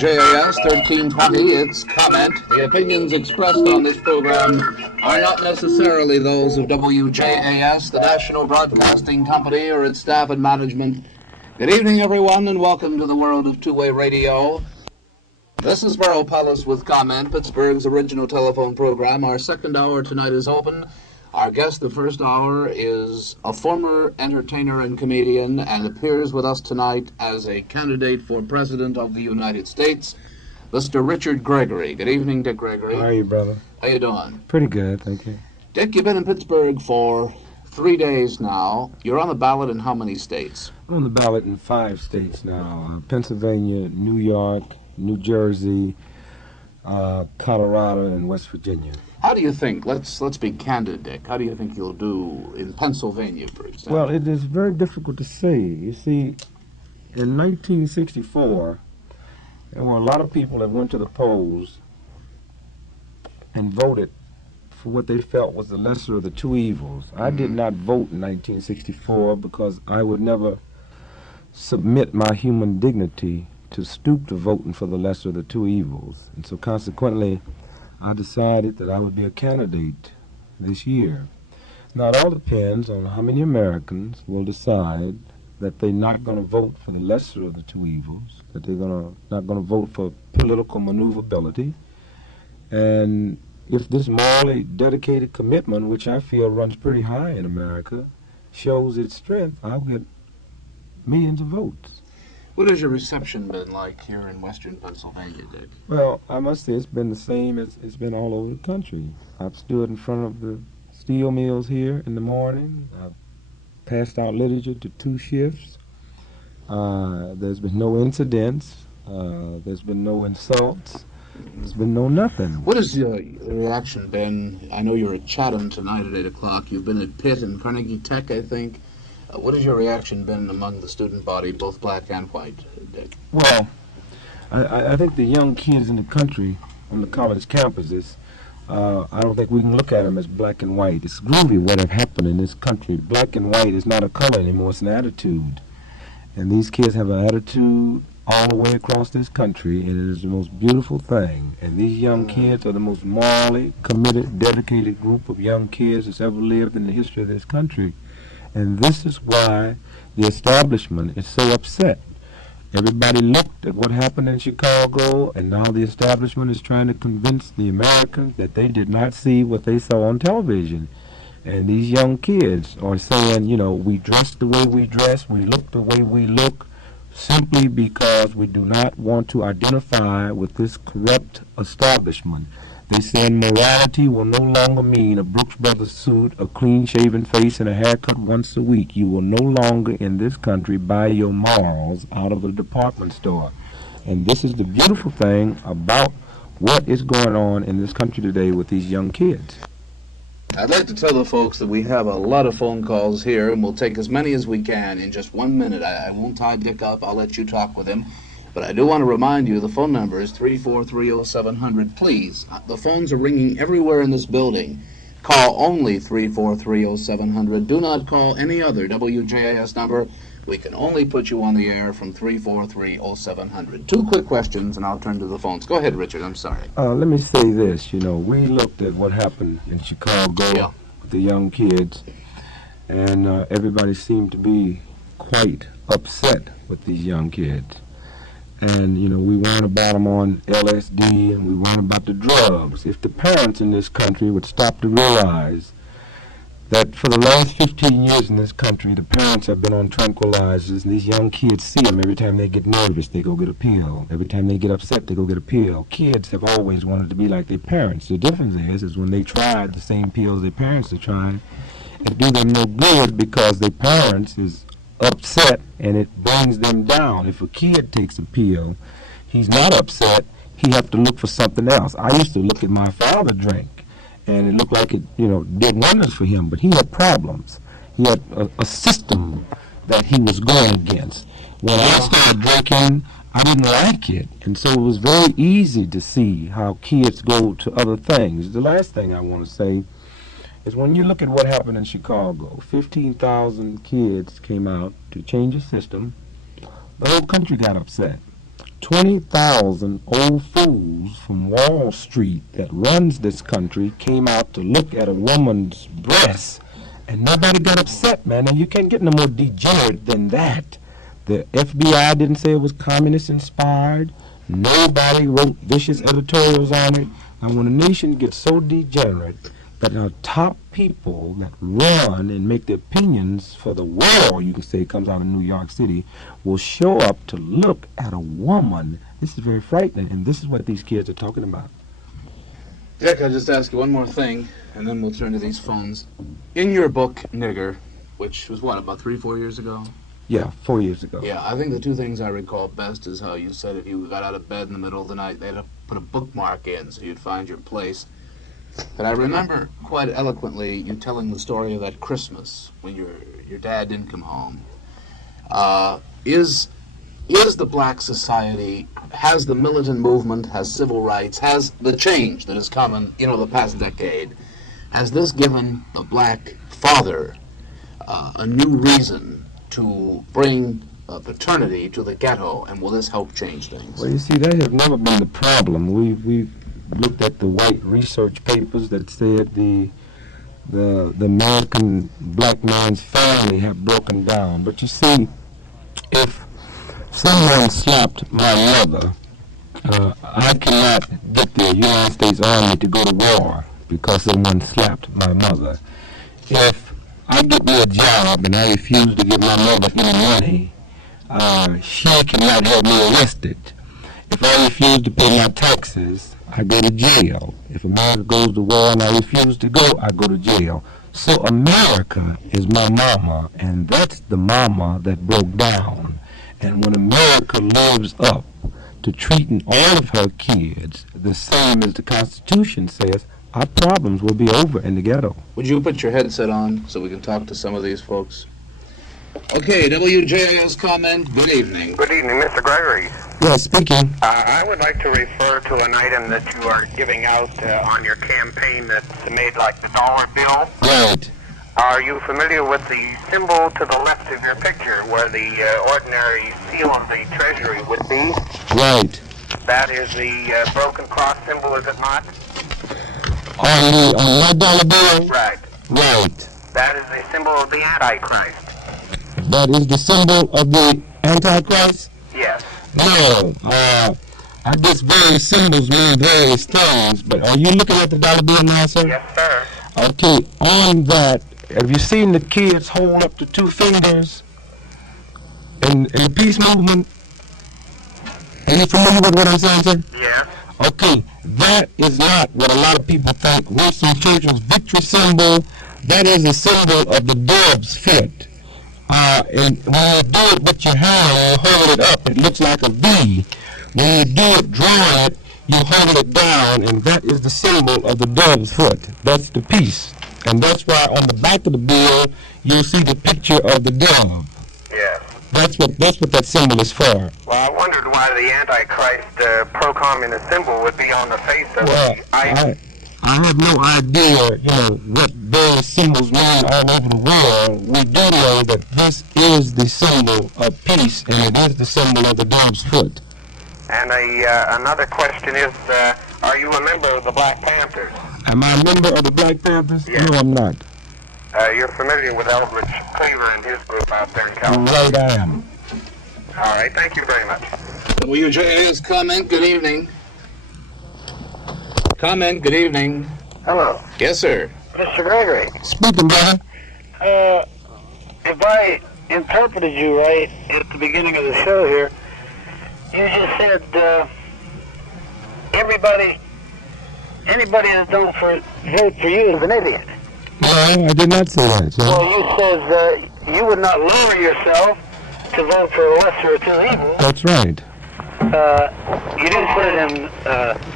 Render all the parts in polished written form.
JAS 1320, its comment. The opinions expressed on this program are not necessarily those of WJAS, the National Broadcasting Company, or its staff and management. Good evening, everyone, and welcome to the world of two-way radio. This is Borough Palace with Comment, Pittsburgh's original telephone program. Our second hour tonight is open. Our guest the first hour is a former entertainer and comedian and appears with us tonight as a candidate for President of the United States, Mr. Richard Gregory. Good evening, Dick Gregory. How are you, brother? How you doing? Pretty good, thank you. Dick, you've been in Pittsburgh for 3 days now. You're on the ballot in how many states? I'm on the ballot in 5 states now. Pennsylvania, New York, New Jersey, Colorado, and West Virginia. How do you think, let's be candid, Dick, how do you think you'll do in Pennsylvania, for example? Well, it is very difficult to say. You see, in 1964, there were a lot of people that went to the polls and voted for what they felt was the lesser of the two evils. I did not vote in 1964 because I would never submit my human dignity to stoop to voting for the lesser of the two evils. And so consequently, I decided that I would be a candidate this year. Now, it all depends on how many Americans will decide that they're not going to vote for the lesser of the two evils, that they're not going to vote for political maneuverability. And if this morally dedicated commitment, which I feel runs pretty high in America, shows its strength, I'll get millions of votes. What has your reception been like here in western Pennsylvania, Dick? Well, I must say it's been the same as it's been all over the country. I've stood in front of the steel mills here in the morning. I've passed out literature to 2 shifts. There's been no incidents. There's been no insults. There's been no nothing. What has your reaction been? I know you're at Chatham tonight at 8 o'clock. You've been at Pitt and Carnegie Tech, I think. What has your reaction been among the student body, both black and white, Dick? Well, I think the young kids in the country on the college campuses, I don't think we can look at them as black and white. It's groovy what have happened in this country. Black and white is not a color anymore, it's an attitude. And these kids have an attitude all the way across this country, and it is the most beautiful thing. And these young kids are the most morally committed, dedicated group of young kids that's ever lived in the history of this country. And this is why the establishment is so upset. Everybody looked at what happened in Chicago, and now the establishment is trying to convince the Americans that they did not see what they saw on television. And these young kids are saying, you know, we dress the way we dress, we look the way we look, simply because we do not want to identify with this corrupt establishment. They said morality will no longer mean a Brooks Brothers suit, a clean-shaven face, and a haircut once a week. You will no longer in this country buy your morals out of a department store. And this is the beautiful thing about what is going on in this country today with these young kids. I'd like to tell the folks that we have a lot of phone calls here, and we'll take as many as we can in just 1 minute. I won't tie Dick up. I'll let you talk with him. But I do want to remind you, the phone number is 343-0700. Please, the phones are ringing everywhere in this building. Call only 343-0700. Do not call any other WJAS number. We can only put you on the air from 343-0700. 2 quick questions, and I'll turn to the phones. Go ahead, Richard. I'm sorry. Let me say this. You know, we looked at what happened in Chicago with the young kids, and everybody seemed to be quite upset with these young kids. And, you know, we warned about them on LSD, and we warned about the drugs. If the parents in this country would stop to realize that for the last 15 years in this country, the parents have been on tranquilizers, and these young kids see them every time they get nervous, they go get a pill. Every time they get upset, they go get a pill. Kids have always wanted to be like their parents. The difference is when they tried the same pills their parents are trying, it do them no good because their parents is upset and it brings them down. If a kid takes a pill, he's not upset, he have to look for something else. I used to look at my father drink, and it looked like it, you know, did wonders for him, but he had problems. He had a system that he was going against. When I started drinking, I didn't like it, and so it was very easy to see how kids go to other things. The last thing I want to say is when you look at what happened in Chicago, 15,000 kids came out to change the system. The whole country got upset. 20,000 old fools from Wall Street that runs this country came out to look at a woman's breasts, and nobody got upset, man. And you can't get no more degenerate than that. The FBI didn't say it was communist-inspired. Nobody wrote vicious editorials on it. And when a nation gets so degenerate that the top people that run and make the opinions for the world, you can say, comes out of New York City, will show up to look at a woman, this is very frightening, and this is what these kids are talking about. Jack, I'll just ask you one more thing, and then we'll turn to these phones. In your book, Nigger, which was what, about 3-4 years ago? Yeah, 4 years ago. Yeah, I think the two things I recall best is how you said if you got out of bed in the middle of the night, they'd put a bookmark in so you'd find your place. But I remember quite eloquently you telling the story of that Christmas when your dad didn't come home. Is the black society, has the militant movement, has civil rights, has the change that has come in, the past decade, has this given the black father a new reason to bring paternity to the ghetto, and will this help change things? Well, you see, that has never been the problem. We've looked at the white research papers that said the American black man's family have broken down. But you see, if someone slapped my mother, I cannot get the United States Army to go to war because someone slapped my mother. If I get me a job and I refuse to give my mother any money, she cannot have me arrested. If I refuse to pay my taxes, I go to jail. If America goes to war and I refuse to go, I go to jail. So America is my mama, and that's the mama that broke down. And when America lives up to treating all of her kids the same as the Constitution says, our problems will be over in the ghetto. Would you put your headset on so we can talk to some of these folks? Okay, WJA's comment, good evening. Good evening, Mr. Gregory. Yes, speaking. I would like to refer to an item that you are giving out on your campaign that's made like the dollar bill. Right. Are you familiar with the symbol to the left of your picture where the ordinary seal of the Treasury would be? Right. That is the broken cross symbol, is it not? On my dollar bill? Right. Right. That is the symbol of the Antichrist. That is the symbol of the Antichrist? Yes. No. I guess various symbols mean various things, but are you looking at the dollar bill now, sir? Yes, sir. Okay, on that, have you seen the kids hold up the two fingers in the peace movement? Are you familiar with what I'm saying, sir? Yes. Okay, that is not what a lot of people think. Winston Churchill's victory symbol, that is a symbol of the dove's foot. And when you do it with your hand, you hold it up, it looks like a V. When you do it drawing it, you hold it down, and that is the symbol of the dove's foot. That's the peace. And that's why on the back of the bill, you'll see the picture of the dove. Yes. That's what that symbol is for. Well, I wondered why the Antichrist pro-communist symbol would be on the face of the item. I have no idea, what various symbols mean all over the world. We do know that this is the symbol of peace, and it is the symbol of the dove's foot. And another question is, are you a member of the Black Panthers? Am I a member of the Black Panthers? Yes. No, I'm not. You're familiar with Eldridge Cleaver and his group out there in California? Right, I am. All right, thank you very much. WJA's comment, good evening. Comment, good evening. Hello. Yes, sir. Mr. Gregory, Speaking, brother. if I interpreted you right at the beginning of the show here, you just said anybody that don't vote for you is an idiot. No, I did not say that, sir. Well, you said you would not lower yourself to vote for a lesser of two evils. That's right. You didn't put it in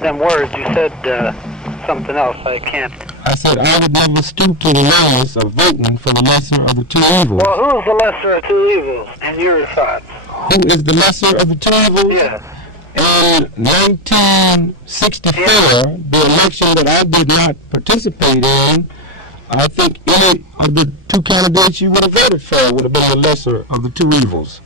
them words. You said something else. I can't. I said I would never stoop to the lowest of voting for the lesser of the two evils. Well, who is the lesser of two evils in your thoughts? Who is the lesser of the two evils? Yeah. In 1964, the election that I did not participate in, I think any of the two candidates you would have voted for would have been the lesser of the two evils.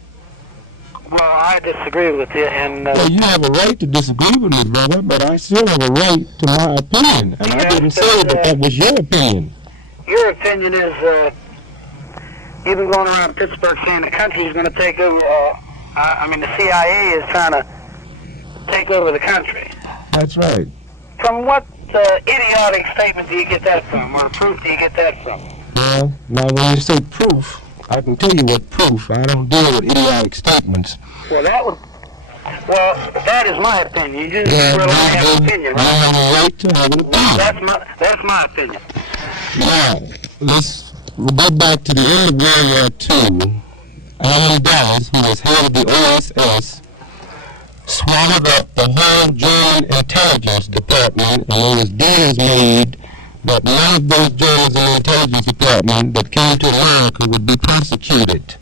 Well, I disagree with you, and Well, you have a right to disagree with me, brother, but I still have a right to my opinion. And I didn't say that that was your opinion. your opinion is you've been going around Pittsburgh saying the country's going to take over. The CIA is trying to take over the country. That's right. From what idiotic statement do you get that from, or proof do you get that from? Well, now when you say proof, I can tell you what proof. I don't deal with idiotic statements. Well, that is my opinion. You just really have an opinion, I right? have a right to have an opinion. That's my opinion. Now, we'll go back to the end of World War II. Allen Dulles, who was head of the OSS, swallowed up the whole German intelligence department, and there was deals made that none of those Germans in the intelligence department that came to America would be prosecuted.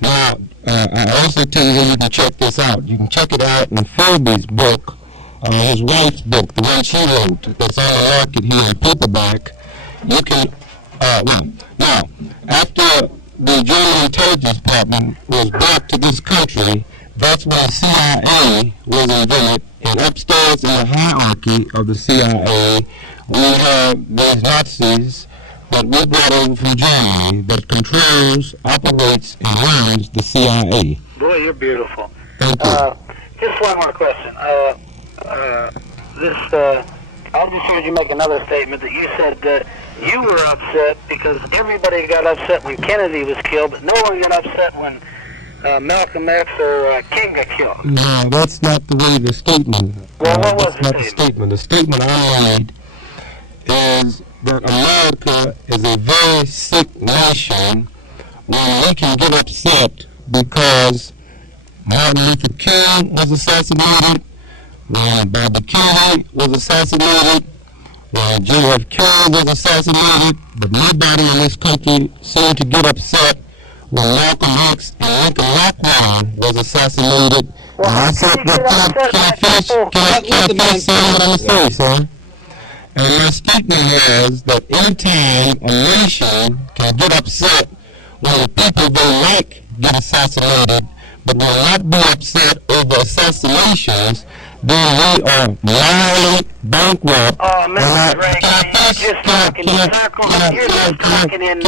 Now, I also tell you where you can check this out. You can check it out in Philby's book, his wife's book, the one she wrote, that's on the market here in paperback. You can, now, after the German intelligence department was brought to this country, that's when the CIA was invented, and upstairs in the hierarchy of the CIA, we have these Nazis that we brought over from Germany that controls, operates, and runs the CIA. Boy, you're beautiful. Thank you. Just one more question. I just heard you make another statement that you said that you were upset because everybody got upset when Kennedy was killed, but no one got upset when Malcolm X or King got killed. No, that's not the way the statement. Well, what was that's not the statement. The statement I made is that America is a very sick nation when we can get upset because Martin Luther King was assassinated, when Bobby Kennedy was assassinated, when J.F. Kennedy was assassinated, but nobody in this country seemed to get upset when Malcolm X and Lincoln Rockwell was assassinated. Well, and I said, can I finish saying what I'm saying, sir? And my statement was that anytime a nation can get upset when the people they like get assassinated, but will not be upset over assassinations, then we are morally bankrupt. Oh, Mr. Gregory, you're just talking in circles. You're just talking in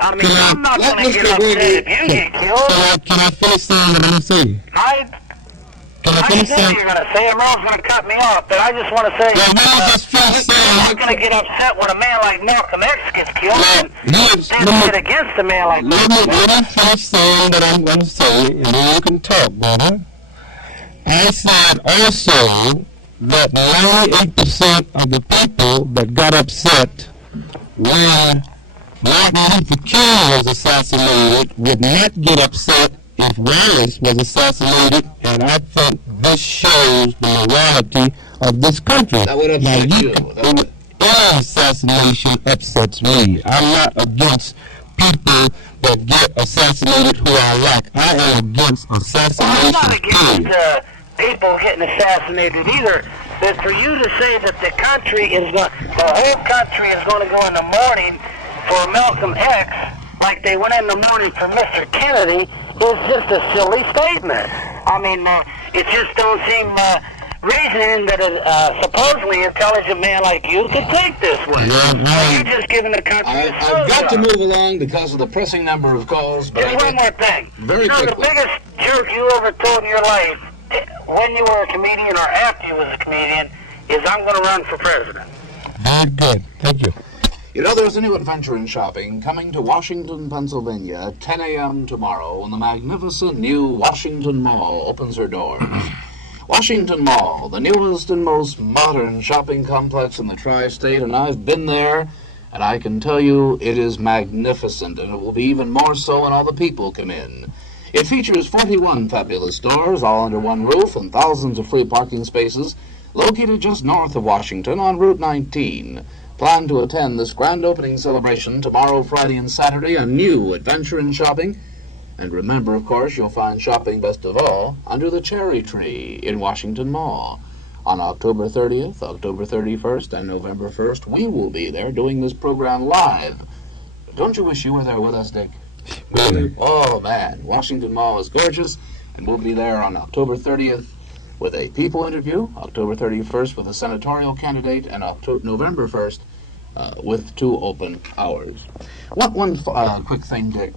I'm not going to get upset if you get killed. Can I finish saying what I'm saying? I just know what you're going to say. Ron's going to cut me off, but I just want to say I'm not going to get upset when a man like Malcolm X gets killed and stand against a man like that. Let me finish saying what I'm going to say, and then you can talk, brother. I said also that 98% of the people that got upset when Martin Luther King was assassinated would not get upset if Wallace was assassinated, and I think this shows the morality of this country. That would upset you. Any assassination upsets me. I'm not against people that get assassinated who I like. I am against assassination. I'm not against people getting assassinated either. But for you to say that the whole country is going to go in the mourning for Malcolm X, like they went in the mourning for Mr. Kennedy, is just a silly statement. I mean, it just don't seem reasoning that a supposedly intelligent man like you could think this way. You're just giving the country I've got to move along because of the pressing number of calls. But just one more thing. Very quickly. The biggest joke you ever told in your life, when you were a comedian or after you was a comedian, is I'm going to run for president. Very good. Thank you. You know, there's a new adventure in shopping coming to Washington, Pennsylvania at 10 a.m. tomorrow when the magnificent new Washington Mall opens her doors. Washington Mall, the newest and most modern shopping complex in the tri-state, and I've been there, and I can tell you it is magnificent, and it will be even more so when all the people come in. It features 41 fabulous stores, all under one roof, and thousands of free parking spaces, located just north of Washington on Route 19. Plan to attend this grand opening celebration tomorrow, Friday, and Saturday, a new adventure in shopping. And remember, of course, you'll find shopping best of all under the cherry tree in Washington Mall. On October 30th, October 31st, and November 1st, we will be there doing this program live. Don't you wish you were there with us, Dick? Really? Oh, man. Washington Mall is gorgeous, and we'll be there on October 30th with a people interview, October 31st with a senatorial candidate, and November 1st with 2 open hours. One quick thing, Dick.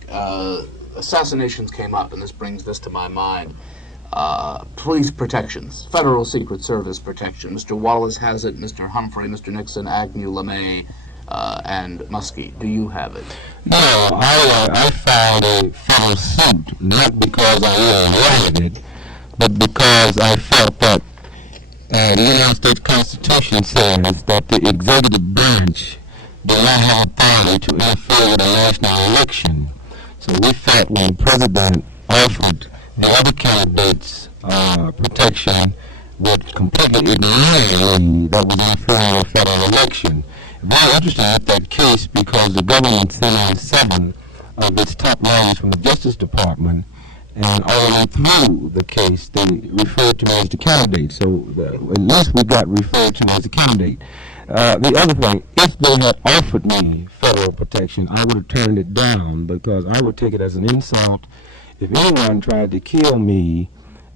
Assassinations came up, and this brings this to my mind. Police protections, Federal Secret Service protection. Mr. Wallace has it, Mr. Humphrey, Mr. Nixon, Agnew, LeMay, and Muskie. Do you have it? No, I filed a federal suit, not because I really wanted it, but because I felt that the United States Constitution says that the executive branch does not have authority to interfere with a national election. So we felt when the president offered the other candidates protection would completely ignore me that was interfering with a federal election. Very interesting at that case because the government sent on 7 of its top lawyers from the Justice Department, and all the way through the case they referred to me as the candidate. So at least we got referred to as the candidate. The other thing, if they had offered me federal protection, I would have turned it down because I would take it as an insult. If anyone tried to kill me,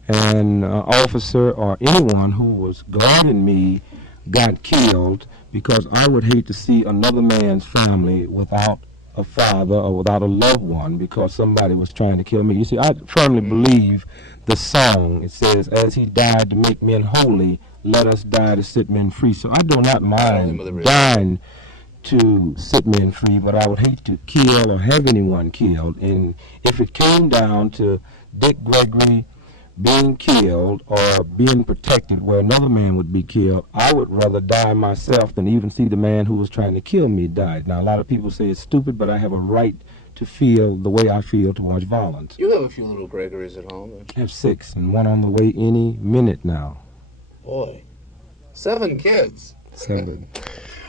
an officer or anyone who was guarding me got killed, because I would hate to see another man's family without a father or without a loved one because somebody was trying to kill me. You see, I firmly believe the song. It says, as he died to make men holy, let us die to set men free. So I do not mind dying to set men free, but I would hate to kill or have anyone killed. And if it came down to Dick Gregory being killed or being protected where another man would be killed, I would rather die myself than even see the man who was trying to kill me die. Now, a lot of people say it's stupid, but I have a right to feel the way I feel towards violence. You have a few little Gregorys at home. I have 6, and one on the way any minute now. Boy, 7 kids. 7.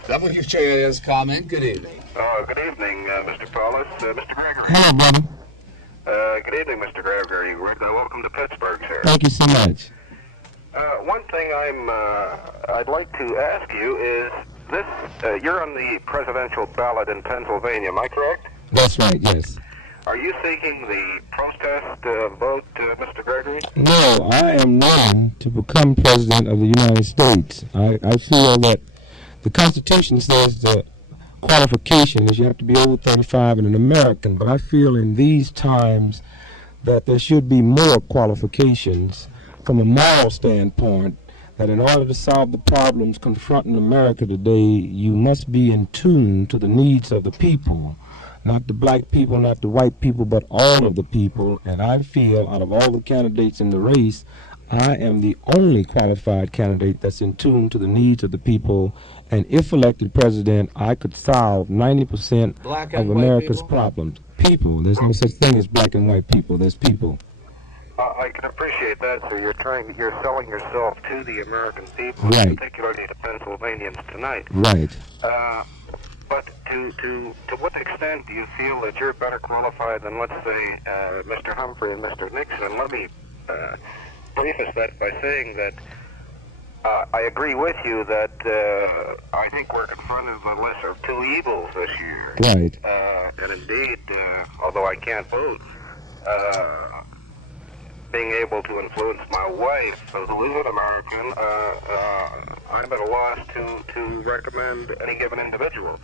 WJAS comment, good evening. Good evening, Mr. Paulus. Mr. Gregory. Hello, brother. Good evening, Mr. Gregory. Welcome to Pittsburgh, sir. Thank you so much. One thing I'd like to ask you is this: you're on the presidential ballot in Pennsylvania, am I correct? That's right, yes. Are you seeking the protest vote, Mr. Gregory? No, I am running to become president of the United States. I feel that the Constitution says the qualification is you have to be over 35 and an American, but I feel in these times that there should be more qualifications from a moral standpoint, that in order to solve the problems confronting America today, you must be in tune to the needs of the people, not the black people, not the white people, but all of the people. And I feel out of all the candidates in the race, I am the only qualified candidate that's in tune to the needs of the people. And if elected president, I could solve 90% of America's problems. People. There's no such thing as black and white people. There's people. I can appreciate that, sir. You're selling yourself to the American people, right, particularly to Pennsylvanians tonight. Right. But to what extent do you feel that you're better qualified than, let's say, Mr. Humphrey and Mr. Nixon? And let me preface that by saying that I agree with you that I think we're confronted with a lesser of 2 evils this year. Right. And indeed, although I can't vote, being able to influence my wife, who is an American, I'm at a loss to recommend any given individual.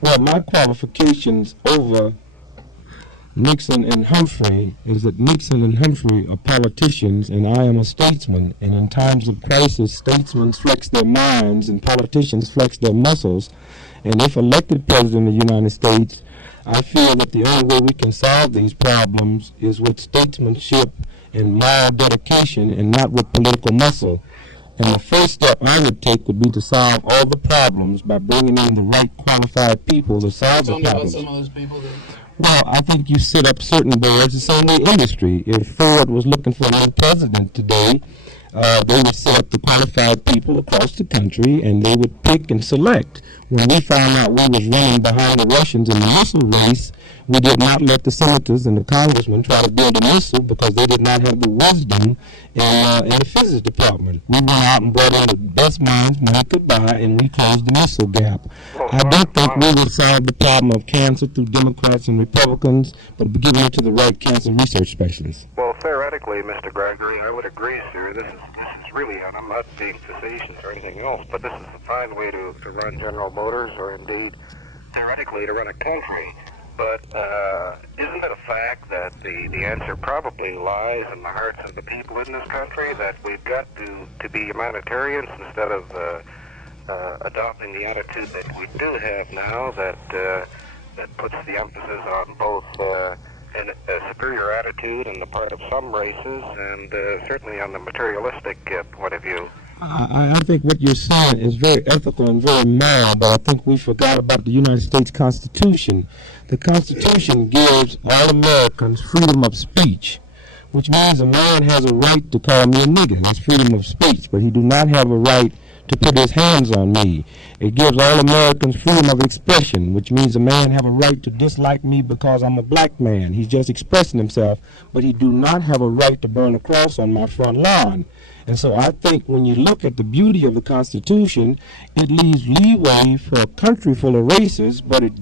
Well, my qualifications over Nixon and Humphrey is that Nixon and Humphrey are politicians and I am a statesman. And in times of crisis, statesmen flex their minds and politicians flex their muscles. And if elected president of the United States, I feel that the only way we can solve these problems is with statesmanship and moral dedication and not with political muscle. And the first step I would take would be to solve all the problems by bringing in the right qualified people to solve the problems. Some of those people that... Well, I think you set up certain boards. It's only industry. If Ford was looking for a new president today, They would select the qualified people across the country, and they would pick and select. When we found out we was running behind the Russians in the missile race, we did not let the senators and the congressmen try to build a missile because they did not have the wisdom in the physics department. We went out and brought in the best minds money could buy, and we closed the missile gap. I don't think we will solve the problem of cancer through Democrats and Republicans, but giving it to the right cancer research specialists. Well, theoretically, Mr. Gregory, I would agree, sir. This is really, and I'm not being facetious or anything else, but this is a fine way to run General Motors, or indeed, theoretically, to run a country. But isn't it a fact that the answer probably lies in the hearts of the people in this country, that we've got to be humanitarians instead of adopting the attitude that we do have now, that puts the emphasis on both a superior attitude on the part of some races and certainly on the materialistic point of view? I think what you're saying is very ethical and very moral, but I think we forgot about the United States Constitution. The Constitution gives all Americans freedom of speech, which means a man has a right to call me a nigger. That's freedom of speech, but he do not have a right to put his hands on me. It gives all Americans freedom of expression, which means a man have a right to dislike me because I'm a black man. He's just expressing himself, but he do not have a right to burn a cross on my front lawn. And so I think when you look at the beauty of the Constitution, it leaves leeway for a country full of races, but it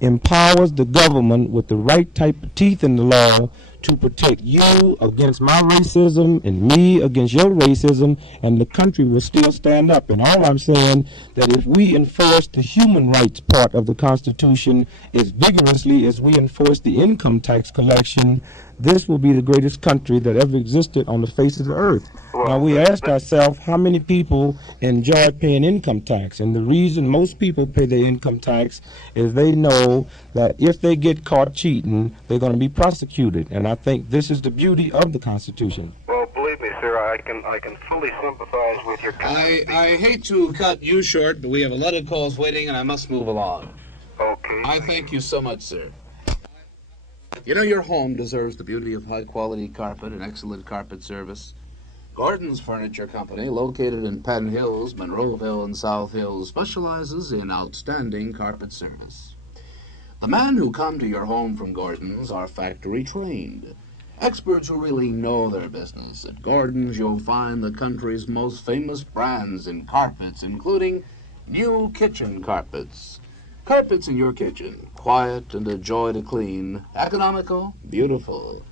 empowers the government with the right type of teeth in the law to protect you against my racism and me against your racism, and the country will still stand up. And all I'm saying, that if we enforce the human rights part of the Constitution as vigorously as we enforce the income tax collection, this will be the greatest country that ever existed on the face of the earth. Now, we asked ourselves how many people enjoy paying income tax, and the reason most people pay their income tax is they know that if they get caught cheating, they're going to be prosecuted, and I think this is the beauty of the Constitution. Well, believe me, sir, I can fully sympathize with your comment. I hate to cut you short, but we have a lot of calls waiting, and I must move along. Okay. I thank you so much, sir. You know, your home deserves the beauty of high-quality carpet and excellent carpet service. Gordon's Furniture Company, located in Penn Hills, Monroeville, and South Hills, specializes in outstanding carpet service. The men who come to your home from Gordon's are factory-trained. Experts who really know their business. At Gordon's, you'll find the country's most famous brands in carpets, including new kitchen carpets. Carpets in your kitchen, quiet and a joy to clean, economical, beautiful.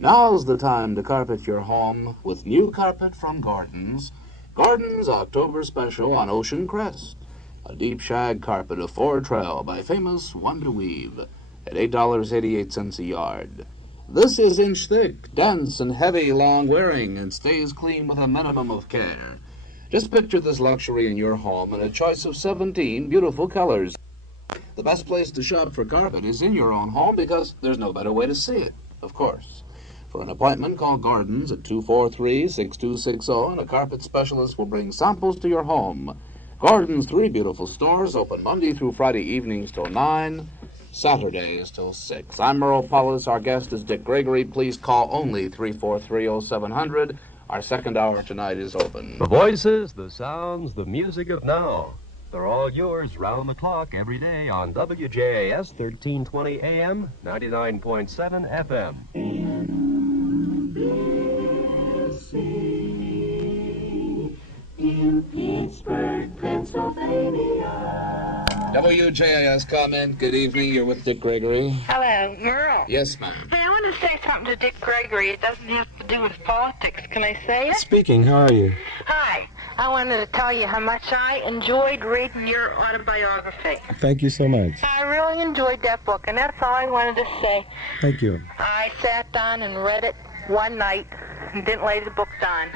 Now's the time to carpet your home with new carpet from Gordon's. Gordon's October special on Ocean Crest. A deep shag carpet of 4 trail by famous Wonder Weave at $8.88 a yard. This is inch thick, dense and heavy, long wearing, and stays clean with a minimum of care. Just picture this luxury in your home in a choice of 17 beautiful colors. The best place to shop for carpet is in your own home because there's no better way to see it, of course. For an appointment, call Gordon's at 243-6260, and a carpet specialist will bring samples to your home. Gordon's 3 beautiful stores open Monday through Friday evenings till 9, Saturdays till 6. I'm Merle Paulus. Our guest is Dick Gregory. Please call only 343-0700. Our second hour tonight is open. The voices, the sounds, the music of now. They're all yours round the clock every day on WJAS 1320 AM, 99.7 FM. In Pittsburgh, Pennsylvania. WJAS comment. Good evening. You're with Dick Gregory. Hello, Merle. Yes, ma'am. Hey, I want to say something to Dick Gregory. It doesn't have to do with politics. Can I say it? Speaking, how are you? Hi. I wanted to tell you how much I enjoyed reading your autobiography. Thank you so much. I really enjoyed that book, and that's all I wanted to say. Thank you. I sat down and read it one night and didn't lay the book down.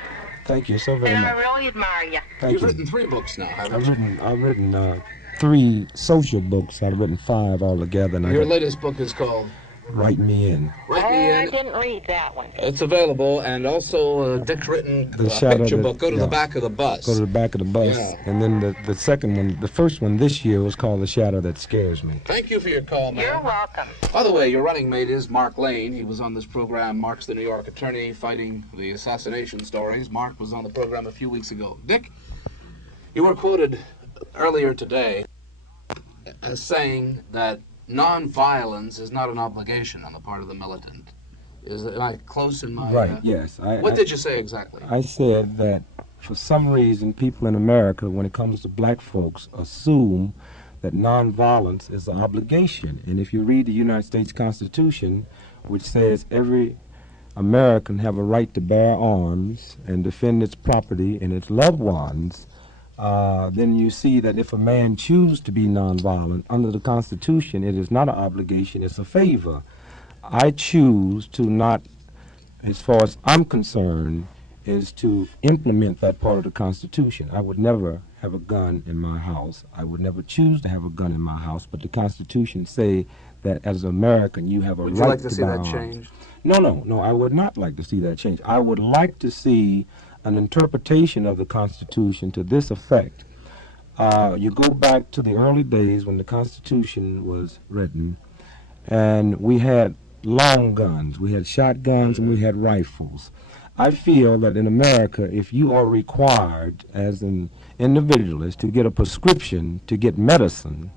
Thank you so very And much. I really admire you. Thank You've you. written 3 books now, haven't you? I've written 3 social books. I've written 5 altogether. And Your latest book is called? Write Me In. Write Me I In. didn't read that one. It's available, and also Dick's written The shadow picture that- book. Go to yeah. the back of the bus. Go to the back of the bus. Yeah. And then the second one, the first one this year was called The Shadow That Scares Me. Thank you for your call, man. You're welcome. By the way, your running mate is Mark Lane. He was on this program. Mark's the New York attorney fighting the assassination stories. Mark was on the program a few weeks ago. Dick, you were quoted earlier today as saying that nonviolence is not an obligation on the part of the militant. Am I close in my... Right, yes. What did you say exactly? I said that for some reason people in America, when it comes to black folks, assume that nonviolence is an obligation. And if you read the United States Constitution, which says every American have a right to bear arms and defend its property and its loved ones, then you see that if a man chooses to be nonviolent, under the Constitution, it is not an obligation, it's a favor. I choose to not, as far as I'm concerned, is to implement that part of the Constitution. I would never have a gun in my house. I would never choose to have a gun in my house, but the Constitution say that as an American, you have a Would right you like to see bear that arms. changed? No, I would not like to see that change. I would like to see an interpretation of the Constitution to this effect. You go back to the early days when the Constitution was written, and we had long guns, we had shotguns, and we had rifles. I feel that in America, if you are required as an individualist to get a prescription to get medicine,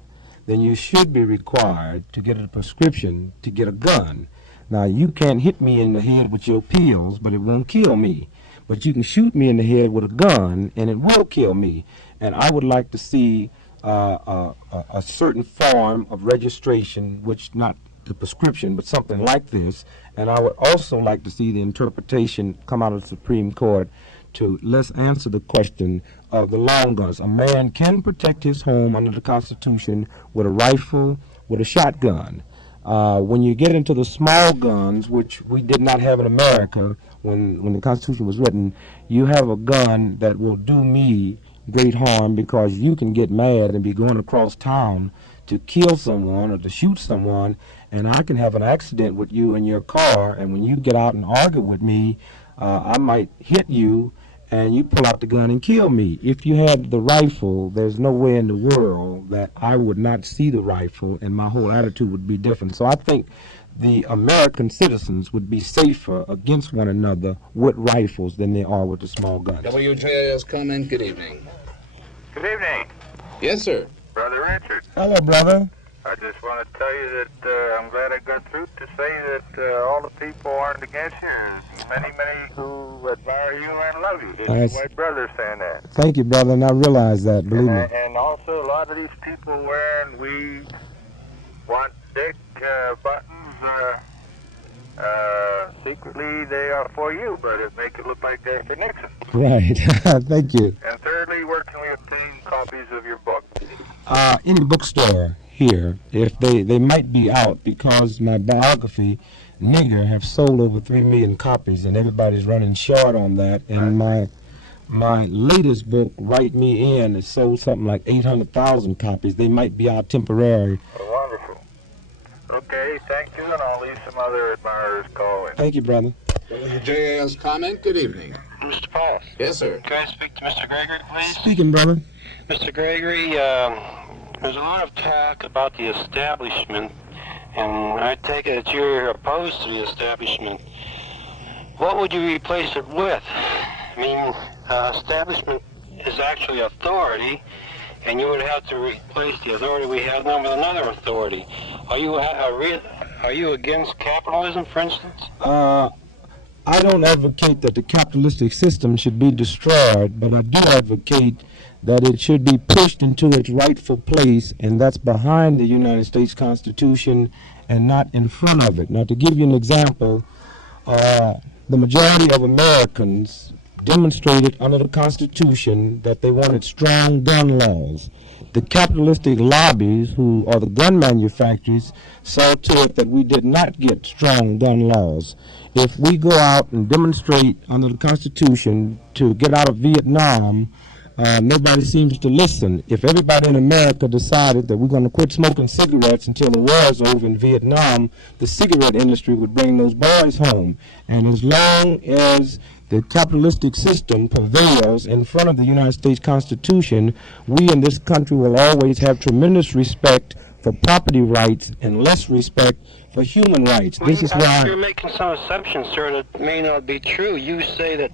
then you should be required to get a prescription to get a gun. Now, you can't hit me in the head with your pills, but it won't kill me. But you can shoot me in the head with a gun, and it will kill me. And I would like to see a certain form of registration, which not the prescription, but something like this. And I would also like to see the interpretation come out of the Supreme Court to let's answer the question of the long guns. A man can protect his home under the Constitution with a rifle, with a shotgun. When you get into the small guns, which we did not have in America when the Constitution was written, you have a gun that will do me great harm because you can get mad and be going across town to kill someone or to shoot someone, and I can have an accident with you in your car, and when you get out and argue with me, I might hit you, and you pull out the gun and kill me. If you had the rifle, there's no way in the world that I would not see the rifle, and my whole attitude would be different. So I think the American citizens would be safer against one another with rifles than they are with the small guns. WJAS comment, good evening. Good evening, Yes, sir. Brother Richard. Hello, brother. I just want to tell you that I'm glad I got through to say that all the people aren't against you. There's many who admire you and love you. This Yes. is my brother saying that. Thank you, brother, and I realize that, believe me. And also a lot of these people wearing we want Dick buttons. Secretly, they are for you, but it make it look like they're for Nixon. Right. Thank you. And thirdly, where can we obtain copies of your book? Any bookstore here, if they might be out because my biography, Nigger, have sold over 3 million copies, and everybody's running short on that. And my latest book, Write Me In, has sold something like 800,000 copies. They might be out temporary. Oh, wonderful. Okay, thank you, and I'll leave some other admirers call in. Thank you, brother. WJAS comment, good evening. Mr. Paul, Yes, sir. can I speak to Mr. Gregory, please? Speaking, brother. Mr. Gregory, there's a lot of talk about the establishment, and I take it that you're opposed to the establishment. What would you replace it with? I mean, establishment is actually authority, and you would have to replace the authority we have now with another authority. Are you against capitalism, for instance? I don't advocate that the capitalistic system should be destroyed, but I do advocate that it should be pushed into its rightful place, and that's behind the United States Constitution and not in front of it. Now, to give you an example, the majority of Americans demonstrated under the Constitution that they wanted strong gun laws. The capitalistic lobbies, who are the gun manufacturers, saw to it that we did not get strong gun laws. If we go out and demonstrate under the Constitution to get out of Vietnam, Nobody seems to listen. If everybody in America decided that we're going to quit smoking cigarettes until the war is over in Vietnam, the cigarette industry would bring those boys home. And as long as the capitalistic system prevails in front of the United States Constitution, we in this country will always have tremendous respect for property rights and less respect for human rights. Well, This is why you're making some assumptions, sir, that may not be true. You say that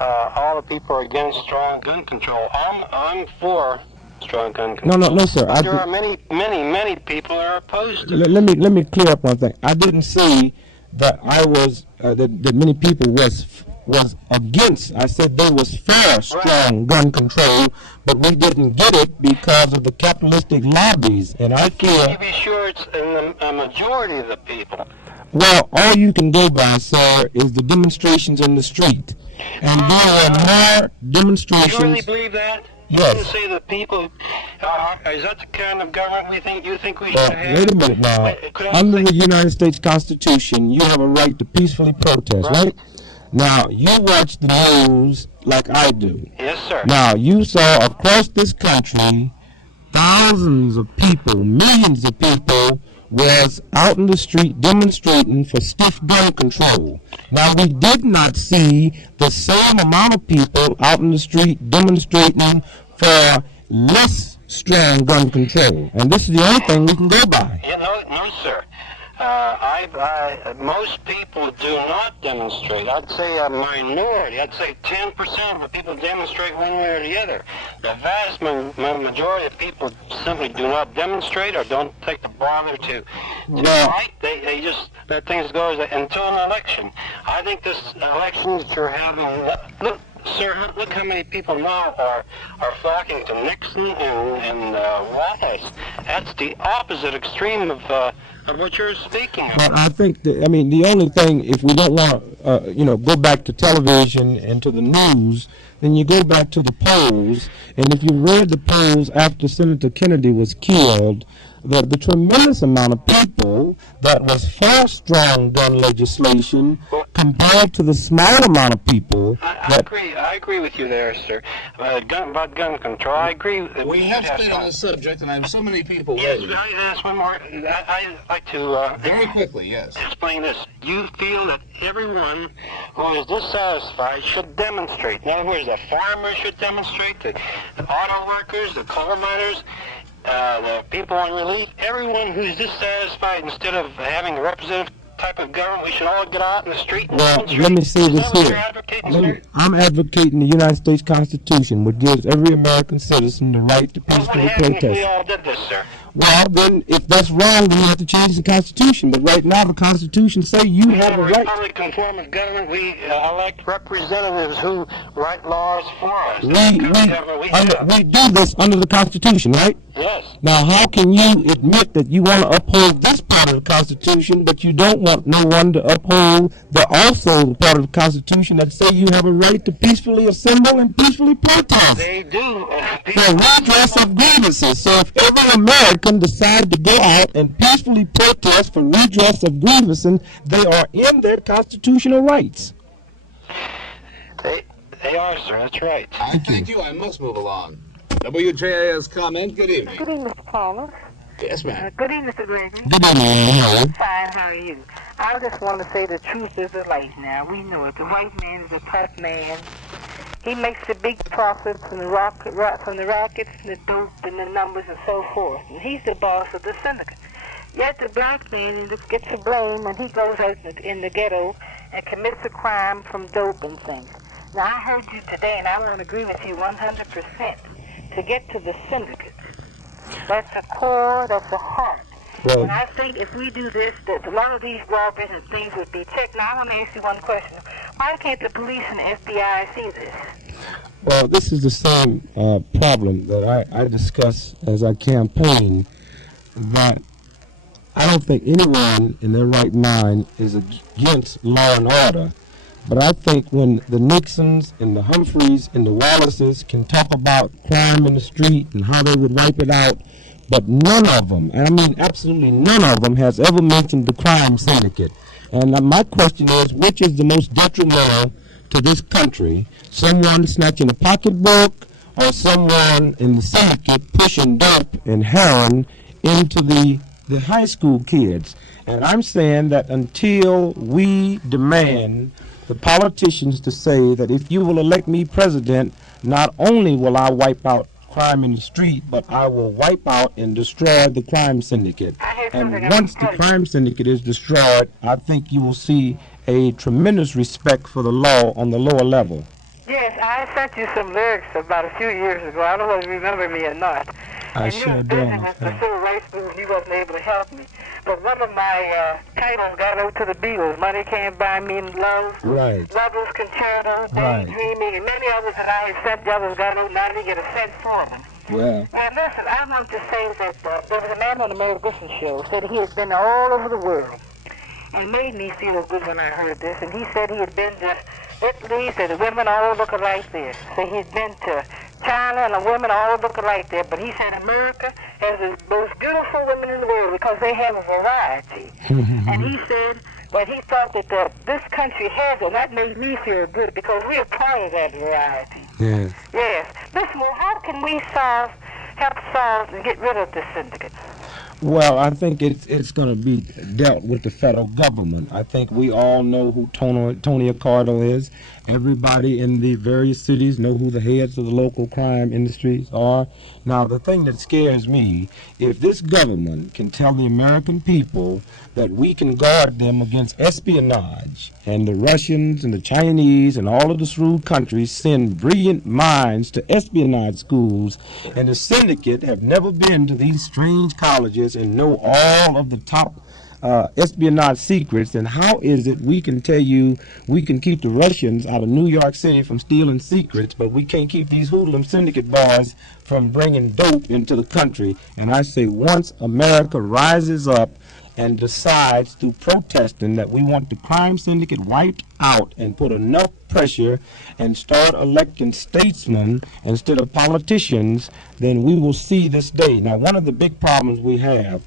all the people are against strong gun control. I'm for strong gun control. no, sir. But there are many people who are opposed to it. Let me clear up one thing. I didn't say that I was that many people was against. I said they was for strong gun control, but we didn't get it because of the capitalistic lobbies. And I feel You be sure it's in a majority of the people. well, all you can go by, sir, is the demonstrations in the street, and there are more You really demonstrations. believe that? Yes. You say the people, is that the kind of government you think we Well, should have? wait a minute now. Could I Under say- the United States Constitution, you have a right to peacefully protest, right? Now, you watch the news like I do. Yes, sir. Now, you saw across this country, thousands of people, millions of people was out in the street demonstrating for stiff gun control. Now, we did not see the same amount of people out in the street demonstrating for less strong gun control. And this is the only thing we can go by. Yeah, no, sir. Most people do not demonstrate. I'd say a minority. I'd say 10% of the people demonstrate one way or the other. The vast majority of people simply do not demonstrate or don't take the bother to fight. They just let things go until an election. I think this election that you're having, look, sir, look how many people now are flocking to Nixon and Wallace. That's the opposite extreme of what you're speaking of. Well, I think that, I mean, the only thing, if we don't want to, go back to television and to the news, then you go back to the polls. And if you read the polls after Senator Kennedy was killed, the tremendous amount of people that was for strong gun legislation compared to the small amount of people I agree with you there, sir. About gun control, I agree. We have stayed on this subject, and I have so many people Yes, waiting. that's one more. I'd like to Very quickly, yes. explain this. You feel that everyone who is dissatisfied should demonstrate. In other words, the farmers should demonstrate, the auto workers, the coal miners, the people on relief, everyone who's dissatisfied, instead of having a representative type of government, we should all get out in the street and Well, demonstrate. let me say Is this that what here. you're advocating, sir? I'm advocating the United States Constitution, which gives every American citizen the right to What would peacefully happen if we protest. all did this, sir? Well, then, if that's wrong, then you have to change the Constitution. But right now, the Constitution say you In have a a right. Republican form of government, we elect representatives who write laws for us. We do this under the Constitution, right? Yes. Now, how can you admit that you want to uphold this part of the Constitution, but you don't want no one to uphold the also part of the Constitution that say you have a right to peacefully assemble and peacefully protest They do. for redress of grievances? So if every American decides to go out and peacefully protest for redress of grievances, they are in their constitutional rights. They are, sir. That's right. Thank you. I must move along. WJAS comment. Good evening. Good evening, Mr. Palmer. Yes, ma'am. Good evening, Mr. Gregory. Good evening, how are you? Fine, how are you? I just want to say the truth is the light now. We know it. The white man is a tough man. He makes the big profits from the rockets and the dope and the numbers and so forth. And he's the boss of the syndicate. Yet the black man gets the blame when he goes out in the ghetto and commits a crime from dope and things. Now, I heard you today, and I want to agree with you 100%. To get to the syndicate, that's the core, that's the heart. Well, And I think if we do this, that a lot of these robberies and things would be checked. Now, I want to ask you one question. Why can't the police and the FBI see this? Well, this is the same problem that I discuss as I campaign, that I don't think anyone in their right mind is against law and order. But I think when the Nixons and the Humphreys and the Wallaces can talk about crime in the street and how they would wipe it out, but none of them, and I mean absolutely none of them, has ever mentioned the crime syndicate. And my question is, which is the most detrimental to this country? Someone snatching a pocketbook or someone in the syndicate pushing dope and heroin into the high school kids. And I'm saying that until we demand the politicians to say that if you will elect me president, not only will I wipe out crime in the street, but I will wipe out and destroy the crime syndicate. And once the crime syndicate is destroyed, I think you will see a tremendous respect for the law on the lower level. Yes, I sent you some lyrics about a few years ago. I don't know if you remember me or not. I and sure you don't. with the civil rights movement, you wasn't able to help me. But one of my titles got over to the Beatles. Money Can't Buy Me Love. Right. Lover's Concerto, Right. Daydreaming, and many others that I had sent. The others got over. Now I didn't get a cent for them. Well, Now listen, I want to say that there was a man on the Mary Griffin show said he had been all over the world. And it made me feel good when I heard this. And he said he had been to Italy, said the women all look alike there. So he'd been to China and the women all look alike there. But he said America has the most beautiful women in the world because they have a variety. And he said, but he thought that this country has it. And that made me feel good because we are part of that variety. yes. Yes. Listen, well, how can we help solve and get rid of this syndicate? Well, I think it's going to be dealt with the federal government. I think we all know who Tony Accardo is. Everybody in the various cities know who the heads of the local crime industries are. Now, the thing that scares me, if this government can tell the American people that we can guard them against espionage, and the Russians and the Chinese and all of the shrewd countries send brilliant minds to espionage schools, and the syndicate have never been to these strange colleges and know all of the top espionage secrets, then how is it we can tell you we can keep the Russians out of New York City from stealing secrets, but we can't keep these hoodlum syndicate boys from bringing dope into the country? And I say once America rises up and decides through protesting that we want the crime syndicate wiped out and put enough pressure and start electing statesmen instead of politicians, then we will see this day. Now, one of the big problems we have,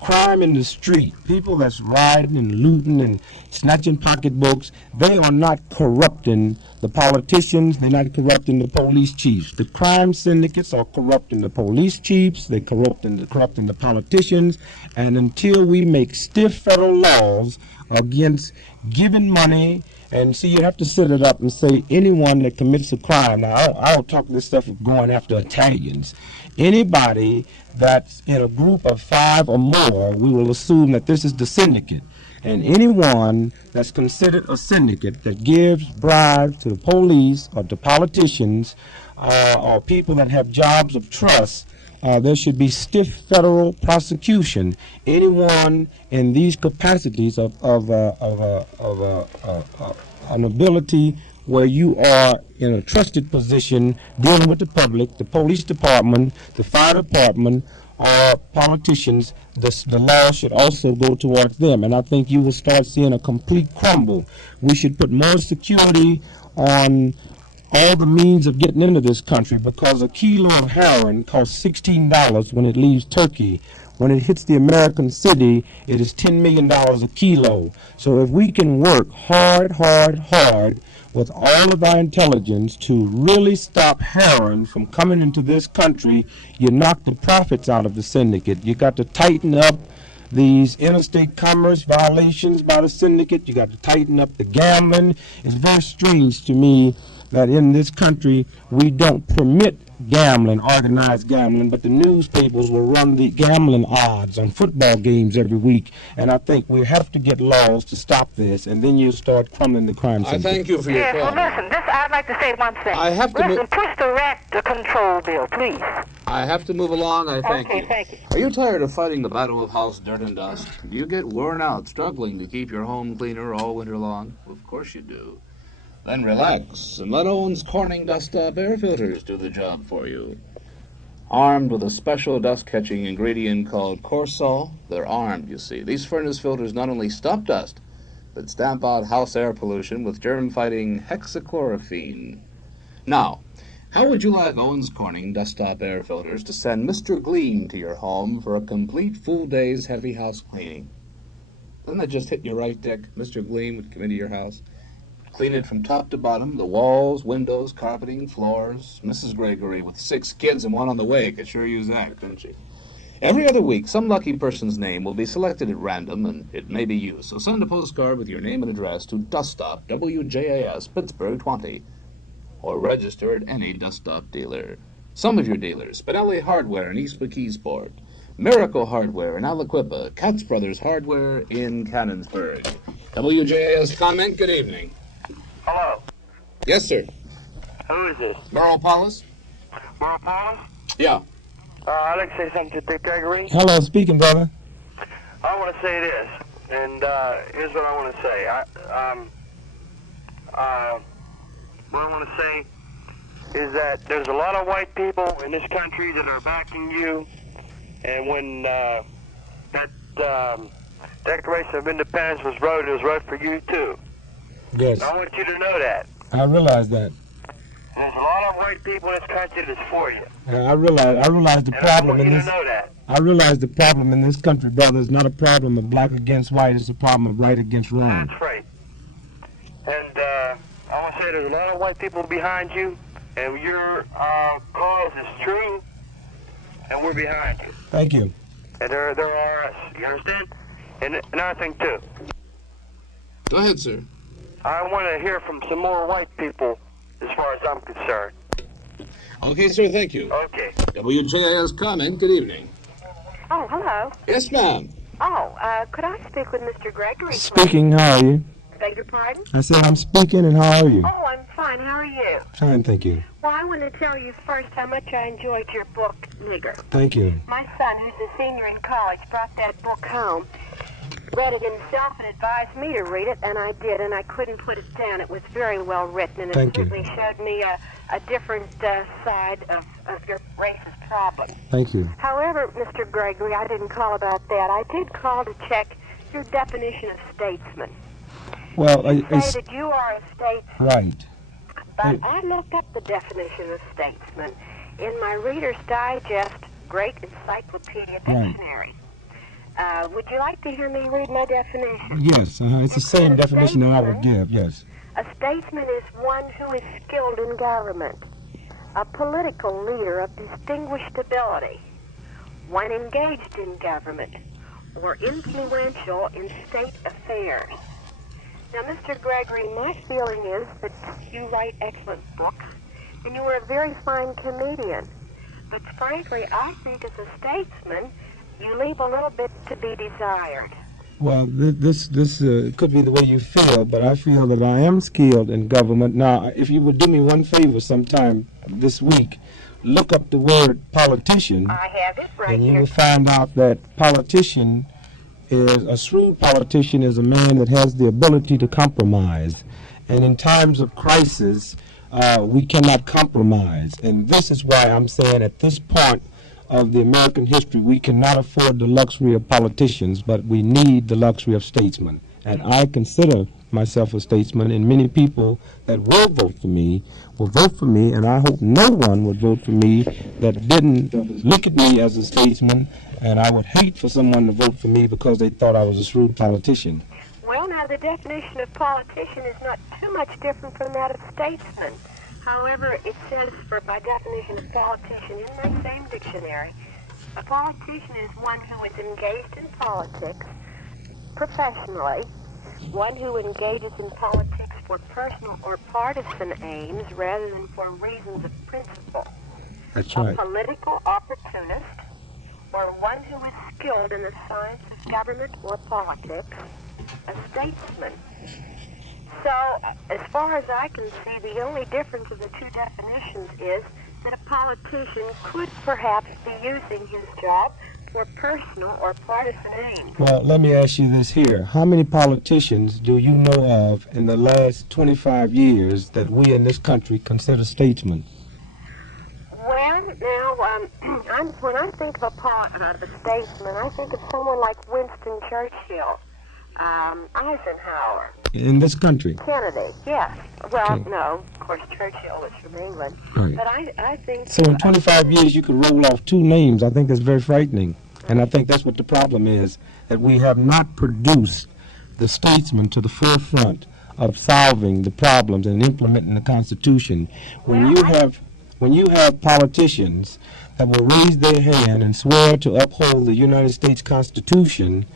crime in the street, people that's riding and looting and snatching pocketbooks, they are not corrupting the politicians, they're not corrupting the police chiefs. The crime syndicates are corrupting the police chiefs, they're corrupting the politicians, and until we make stiff federal laws against giving money, and see, you have to set it up and say anyone that commits a crime. Now, I don't talk this stuff of going after Italians. Anybody that's in a group of 5 or more, we will assume that this is the syndicate. And anyone that's considered a syndicate that gives bribes to the police or to politicians or people that have jobs of trust, there should be stiff federal prosecution. Anyone in these capacities of an ability where you are in a trusted position dealing with the public, the police department, the fire department, or politicians, the law should also go towards them. And I think you will start seeing a complete crumble. We should put more security on all the means of getting into this country, because a kilo of heroin costs $16 when it leaves Turkey. When it hits the American city, it is $10 million a kilo. So if we can work hard with all of our intelligence to really stop heroin from coming into this country, you knock the profits out of the syndicate. You got to tighten up these interstate commerce violations by the syndicate. You got to tighten up the gambling. It's very strange to me that in this country we don't permit gambling, organized gambling, but the newspapers will run the gambling odds on football games every week. And I think we have to get laws to stop this, and then you start crumbling the crime syndicate. I thank you for your Yes, well, comment. listen, I'd like to say one thing. I have to listen, push the rat control bill, please. I have to move along. I thank you. Okay, thank you. Are you tired of fighting the battle of house dirt and dust? Do you get worn out struggling to keep your home cleaner all winter long? Well, of course you do. Then relax and let Owens Corning Dust Up air filters do the job for you. Armed with a special dust-catching ingredient called Corsol, they're armed, you see. These furnace filters not only stop dust, but stamp out house air pollution with germ-fighting hexachlorophene. Now, how would you like Owens Corning Dust Stop air filters to send Mr. Gleam to your home for a complete full day's heavy house cleaning? Doesn't that just hit you right, Dick? Mr. Gleam would come into your house. Clean it from top to bottom, the walls, windows, carpeting, floors. Mrs. Gregory, with 6 kids and one on the way, could sure use that, couldn't she? Every other week, some lucky person's name will be selected at random, and it may be you. So send a postcard with your name and address to Dust Stop, WJAS, Pittsburgh 20, or register at any Dust Stop dealer. Some of your dealers: Spinelli Hardware in East McKeesport, Miracle Hardware in Aliquippa, Katz Brothers Hardware in Canonsburg. WJAS comment, good evening. Hello. Yes, sir. Who is this? Merle Paulus? Merle Paulus? Yeah. I'd like to say something to Big Gregory. Hello, speaking, brother. I want to say this, and here's what I want to say. What I want to say is that there's a lot of white people in this country that are backing you, and when that Declaration of Independence was wrote, it was wrote for you too. Yes, I want you to know that. I realize that. There's a lot of white people in this country that's for you. I realize the And problem I want in you this. to know that. I realize the problem in this country, brother, is not a problem of black against white. It's a problem of right against wrong. That's right. And I want to say there's a lot of white people behind you, and your cause is true, and we're behind you. Thank you. And there are us. You understand? And another thing too, Go ahead, sir. I want to hear from some more white people, as far as I'm concerned. Okay, sir, thank you. Okay. WJAS comment, good evening. Oh, hello. Yes, ma'am. Oh, could I speak with Mr. Gregory, please? Speaking, how are you? Beg your pardon? I said I'm speaking, and how are you? Oh, I'm fine. How are you? Fine, thank you. Well, I want to tell you first how much I enjoyed your book, Nigger. Thank you. My son, who's a senior in college, brought that book home, read it himself, and advised me to read it, and I did, and I couldn't put it down. It was very well written, and Thank it you. certainly showed me a different side of your racist problem. Thank you. However, Mr. Gregory, I didn't call about that. I did call to check your definition of statesman. Well, You it's say that you are a statesman, right. but I looked up the definition of statesman in my Reader's Digest Great Encyclopedia Dictionary. Would you like to hear me read my definition? Yes, it's the same definition that I would give. Yes. A statesman is one who is skilled in government, a political leader of distinguished ability, one engaged in government, or influential in state affairs. Now, Mr. Gregory, my feeling is that you write excellent books, and you are a very fine comedian. But frankly, I think as a statesman, you leave a little bit to be desired. Well, this could be the way you feel, but I feel that I am skilled in government. Now, if you would do me one favor sometime this week, look up the word politician, I have it right and you here. will find out that politician is a shrewd politician is a man that has the ability to compromise. And in times of crisis, we cannot compromise. And this is why I'm saying at this point of the American history, we cannot afford the luxury of politicians, but we need the luxury of statesmen. And I consider myself a statesman, and many people that will vote for me, and I hope no one would vote for me that didn't look at me as a statesman, and I would hate for someone to vote for me because they thought I was a shrewd politician. Well, now, the definition of politician is not too much different from that of statesman. However, it says, by definition of politician in my same dictionary, a politician is one who is engaged in politics professionally, one who engages in politics for personal or partisan aims rather than for reasons of principle. That's A right. political opportunist, or one who is skilled in the science of government or politics, a statesman. So, as far as I can see, the only difference of the two definitions is that a politician could perhaps be using his job for personal or partisan aims. Well, let me ask you this here. How many politicians do you know of in the last 25 years that we in this country consider statesmen? Well, now, when I think of a statesman, I think of someone like Winston Churchill, Eisenhower, In this country? Kennedy, yes. Well, Okay. no, of course, Churchill was from England. Right. But I think... So in 25 years you could roll off two names. I think that's very frightening. And I think that's what the problem is, that we have not produced the statesman to the forefront of solving the problems and implementing the Constitution. When you have politicians that will raise their hand and swear to uphold the United States Constitution,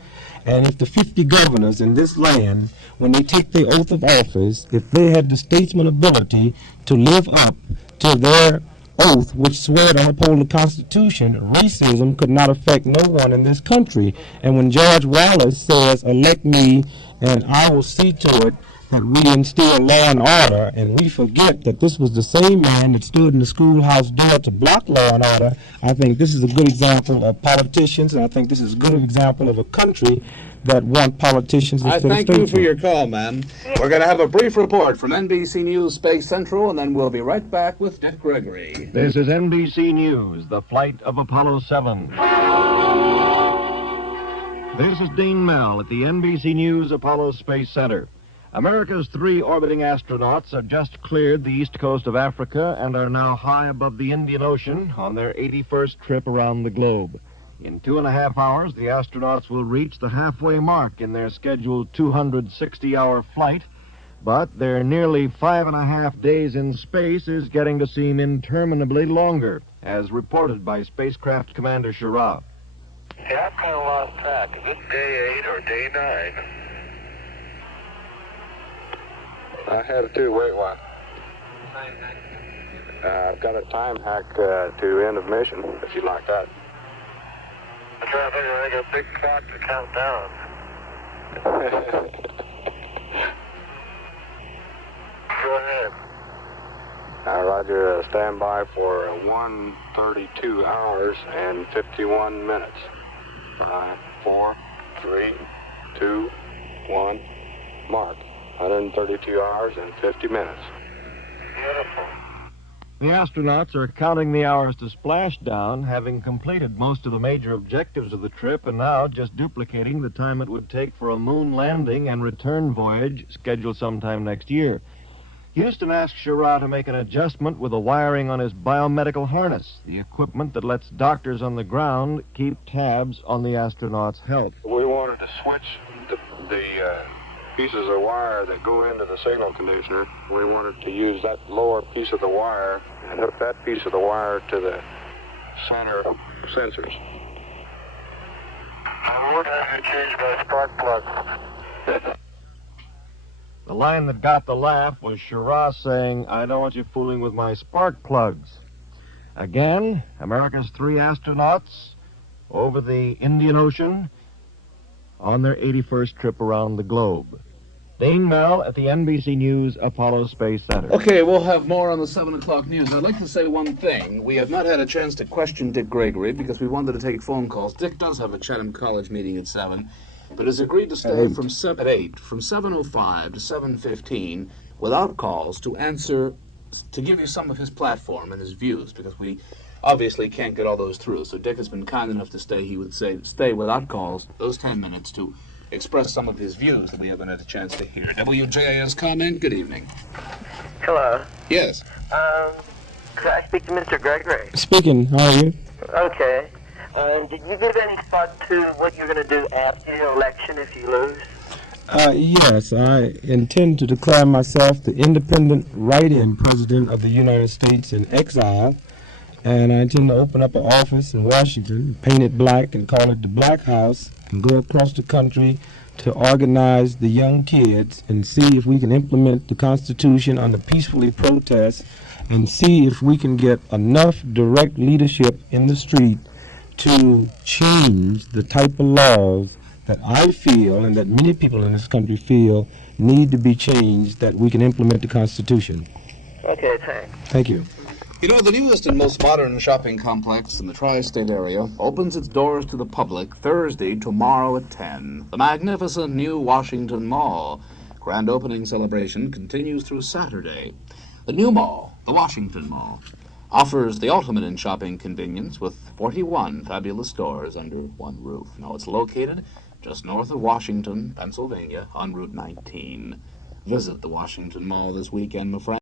and if the 50 governors in this land, when they take their oath of office, if they had the statesman ability to live up to their oath, which swear to uphold the Constitution, racism could not affect no one in this country. And when George Wallace says, elect me and I will see to it that we instill law and order, and we forget that this was the same man that stood in the schoolhouse door to block law and order, I think this is a good example of politicians, and I think this is a good example of a country that want politicians I instead of thank you for statesmen. your call, man. We're going to have a brief report from NBC News Space Central, and then we'll be right back with Dick Gregory. This is NBC News, the flight of Apollo 7. This is Dean Mell at the NBC News Apollo Space Center. America's 3 orbiting astronauts have just cleared the east coast of Africa and are now high above the Indian Ocean on their 81st trip around the globe. In 2.5 hours, the astronauts will reach the halfway mark in their scheduled 260-hour flight, but their nearly 5.5 days in space is getting to seem interminably longer, as reported by spacecraft Commander Schirra. Yeah, I've kind of lost track. Is this day 8 or day 9? I had to wait one. I've got a time hack to end of mission, if you'd like that. I'm trying to figure I got a big clock to count down. Go ahead. Roger, stand by for 1:32 hours and 51 minutes. 5, 4, 3, 2, 1, mark. 132 hours and 50 minutes. Beautiful. The astronauts are counting the hours to splashdown, having completed most of the major objectives of the trip, and now just duplicating the time it would take for a moon landing and return voyage scheduled sometime next year. Houston asked Schirra to make an adjustment with the wiring on his biomedical harness, the equipment that lets doctors on the ground keep tabs on the astronauts' health. We wanted to switch the pieces of wire that go into the signal conditioner. We wanted to use that lower piece of the wire and hook that piece of the wire to the center sensors. I'm looking at change my spark plug. The line that got the laugh was Schirra saying, "I don't want you fooling with my spark plugs." Again, America's 3 astronauts over the Indian Ocean on their 81st trip around the globe. Dean Mell at the NBC News Apollo Space Center. Okay, we'll have more on the 7 o'clock news. I'd like to say one thing. We have not had a chance to question Dick Gregory because we wanted to take phone calls. Dick does have a Chatham College meeting at 7, but has agreed to stay from 7:05 to 7:15 without calls to answer, to give you some of his platform and his views, because we obviously can't get all those through. So Dick has been kind enough to stay. He would say stay without calls, those 10 minutes, to express some of his views that we haven't had a chance to hear. WJAS comment, good evening. Hello. Yes. Could I speak to Mr. Gregory? Speaking, how are you? Okay. Did you give any thought to what you're going to do after your election if you lose? Yes, I intend to declare myself the independent write-in president of the United States in exile, and I intend to open up an office in Washington, paint it black and call it the Black House, and go across the country to organize the young kids and see if we can implement the Constitution under peacefully protest, and see if we can get enough direct leadership in the street to change the type of laws that I feel and that many people in this country feel need to be changed, that we can implement the Constitution. Okay, thanks. Thank you. You know, the newest and most modern shopping complex in the tri-state area opens its doors to the public Thursday, tomorrow at 10. The magnificent new Washington Mall. Grand opening celebration continues through Saturday. The new mall, the Washington Mall, offers the ultimate in shopping convenience with 41 fabulous stores under one roof. Now, it's located just north of Washington, Pennsylvania, on Route 19. Visit the Washington Mall this weekend, my friend.